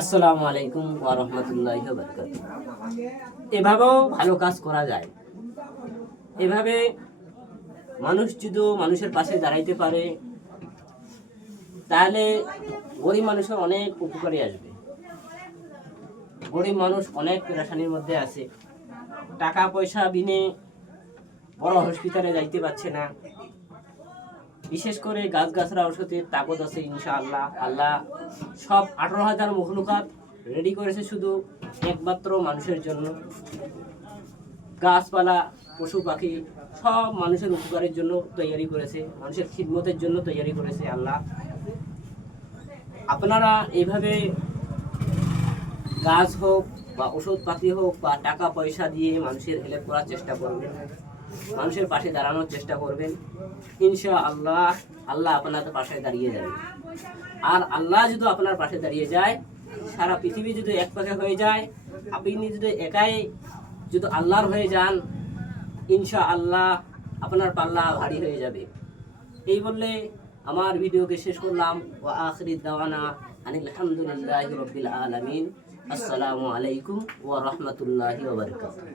আসসালামু আলাইকুম ওয়া রাহমাতুল্লাহি ওয়া বারাকাতুহু। এভাবেও ভালো কাজ করা যায়। এভাবে মানুষ যদি মানুষের পাশে দাঁড়াইতে পারে, তাহলে গরিব মানুষের অনেক উপকারে আসবে। গরিব মানুষ অনেক পেরেশানির মধ্যে আছে, টাকা পয়সা বিনে বড় হসপিটালে যাইতে পারছে না। বিশেষ করে গাছগাছরা ওষুধের তাকত আছে ইনশাআল্লাহ। আল্লাহ সব 18,000 মখলুকাত রেডি করেছে শুধু একমাত্র মানুষের জন্য। গাছপালা, পশু পাখি সব মানুষের উপকারের জন্য তৈরি করেছে, মানুষের খিদমতের জন্য তৈরি করেছে আল্লাহ। আপনারা এইভাবে গাছ হোক বা ওষুধপাতি হোক বা টাকা পয়সা দিয়ে মানুষের হেল্প করার চেষ্টা করবেন, মানুষের পাশে দাঁড়ানোর চেষ্টা করবেন। ইনশাআল্লাহ আল্লাহ আপনাদের পাশে দাঁড়িয়ে যাবে। আর আল্লাহ যদি আপনার পাশে দাঁড়িয়ে যায়, সারা পৃথিবী যদি এক পাশে হয়ে যায়, আপনি যদি একাই যদি আল্লাহর হয়ে যান, ইনশাআল্লাহ আপনার পাল্লা ভারী হয়ে যাবে। এই বললে আমার ভিডিওকে শেষ করলাম। ওয়া আখিরি দাওয়ানা আনিল হামদুলিল্লাহি রাব্বিল আলামিন। আসসালামু আলাইকুম ওয়া রাহমাতুল্লাহি ওয়া বারাকাতুহু।